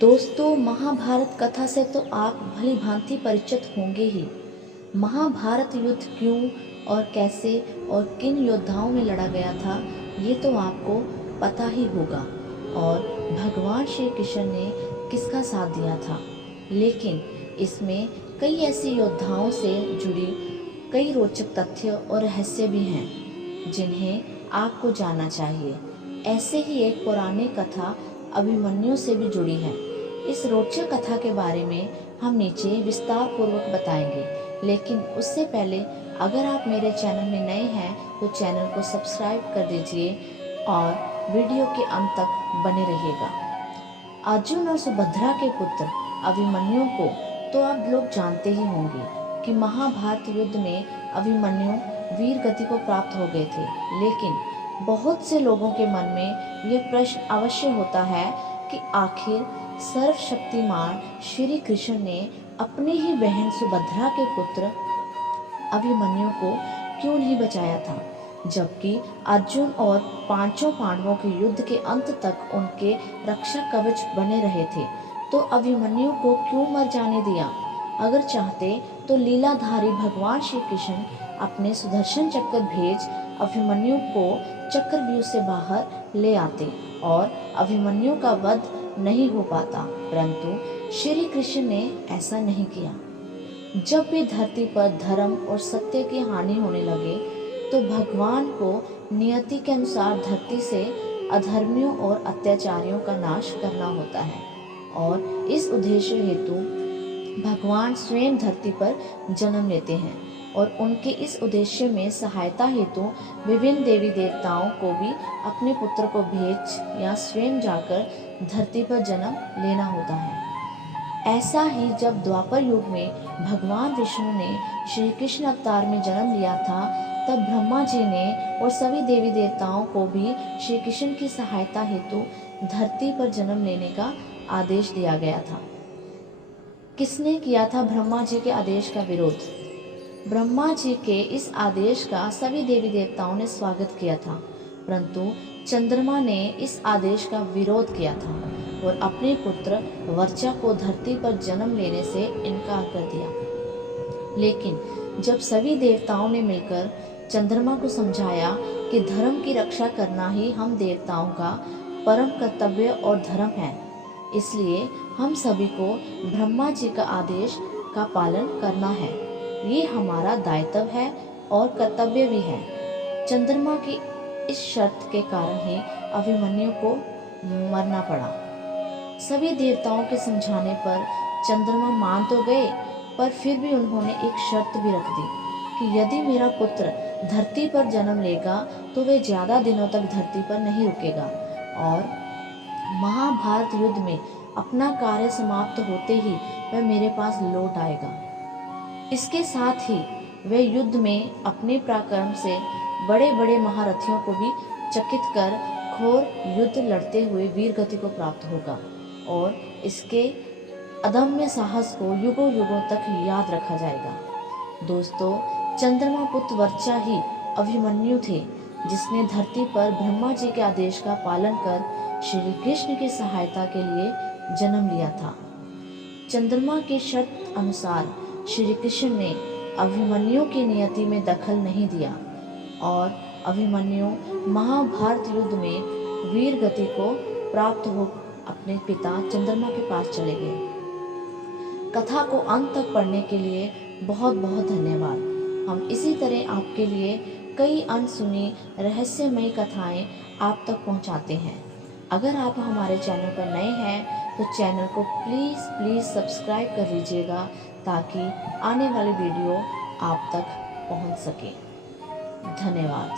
दोस्तों, महाभारत कथा से तो आप भली भांति परिचित होंगे ही। महाभारत युद्ध क्यों और कैसे और किन योद्धाओं में लड़ा गया था, ये तो आपको पता ही होगा, और भगवान श्री कृष्ण ने किसका साथ दिया था। लेकिन इसमें कई ऐसे योद्धाओं से जुड़ी कई रोचक तथ्य और रहस्य भी हैं जिन्हें आपको जानना चाहिए। ऐसे ही एक पुरानी कथा अभिमन्यु से भी जुड़ी है। इस रोचक कथा के बारे में हम नीचे विस्तार पूर्वक बताएंगे, लेकिन उससे पहले अगर आप मेरे चैनल में नए हैं तो चैनल को सब्सक्राइब कर दीजिए और वीडियो के अंत तक बने रहिएगा। अर्जुन और सुभद्रा के पुत्र अभिमन्यु को तो आप लोग जानते ही होंगे कि महाभारत युद्ध में अभिमन्यु वीर गति को प्राप्त हो गए थे। लेकिन बहुत से लोगों के मन में यह प्रश्न अवश्य होता है कि आखिर सर्वशक्तिमान श्री कृष्ण ने अपनी ही बहन सुभद्रा के पुत्र अभिमन्यु को क्यों नहीं बचाया था, जबकि अर्जुन और पांचों पांडवों के युद्ध के अंत तक उनके रक्षा कवच बने रहे थे। तो अभिमन्यु को क्यों मर जाने दिया? अगर चाहते तो लीलाधारी भगवान श्री कृष्ण अपने सुदर्शन चक्र भेज अभिमन्यु को चक्रव्यूह से बाहर ले आते और अभिमन्यु का वध नहीं हो पाता, परंतु श्री कृष्ण ने ऐसा नहीं किया। जब भी धरती पर धर्म और सत्य की हानि होने लगे तो भगवान को नियति के अनुसार धरती से अधर्मियों और अत्याचारियों का नाश करना होता है, और इस उद्देश्य हेतु भगवान स्वयं धरती पर जन्म लेते हैं और उनके इस उद्देश्य में सहायता हेतु विभिन्न देवी देवताओं को भी अपने पुत्र को भेज या स्वयं जाकर धरती पर जन्म लेना होता है। ऐसा ही जब द्वापर युग में भगवान विष्णु ने श्री कृष्ण अवतार में जन्म लिया था, तब ब्रह्मा जी ने और सभी देवी देवताओं को भी श्री कृष्ण की सहायता हेतु धरती पर जन्म लेने का आदेश दिया गया था। किसने किया था ब्रह्मा जी के आदेश का विरोध? ब्रह्मा जी के इस आदेश का सभी देवी देवताओं ने स्वागत किया था, परंतु चंद्रमा ने इस आदेश का विरोध किया था और अपने पुत्र वर्चा को धरती पर जन्म लेने से इनकार कर दिया। लेकिन जब सभी देवताओं ने मिलकर चंद्रमा को समझाया कि धर्म की रक्षा करना ही हम देवताओं का परम कर्तव्य और धर्म है, इसलिए हम सभी को ब्रह्मा जी का आदेश का पालन करना है, ये हमारा दायित्व है और कर्तव्य भी है। चंद्रमा की इस शर्त के कारण ही अभिमन्यु को मरना पड़ा। सभी देवताओं के समझाने पर चंद्रमा मान तो गए, पर फिर भी उन्होंने एक शर्त भी रख दी कि यदि मेरा पुत्र धरती पर जन्म लेगा तो वे ज्यादा दिनों तक धरती पर नहीं रुकेगा और महाभारत युद्ध में अपना कार्य समाप्त होते ही वह मेरे पास लौट आएगा। इसके साथ ही वे युद्ध में अपने पराक्रम से बड़े बड़े महारथियों को भी चकित कर घोर युद्ध लड़ते हुए वीर गति को प्राप्त होगा और इसके अदम्य साहस को युगों युगों तक याद रखा जाएगा। दोस्तों, चंद्रमा पुत्र वर्चा ही अभिमन्यु थे, जिसने धरती पर ब्रह्मा जी के आदेश का पालन कर श्री कृष्ण की सहायता के लिए जन्म लिया था। चंद्रमा के शर्त अनुसार श्री कृष्ण ने अभिमन्यु की नियति में दखल नहीं दिया और अभिमन्यु महाभारत युद्ध में वीर गति को प्राप्त हो अपने पिता चंद्रमा के पास चले गए। कथा को अंत तक पढ़ने के लिए बहुत बहुत धन्यवाद। हम इसी तरह आपके लिए कई अनसुनी रहस्यमयी कथाएं आप तक पहुंचाते हैं। अगर आप हमारे चैनल पर नए हैं तो चैनल को प्लीज़ सब्सक्राइब कर लीजिएगा ताकि आने वाली वीडियो आप तक पहुंच सके। धन्यवाद।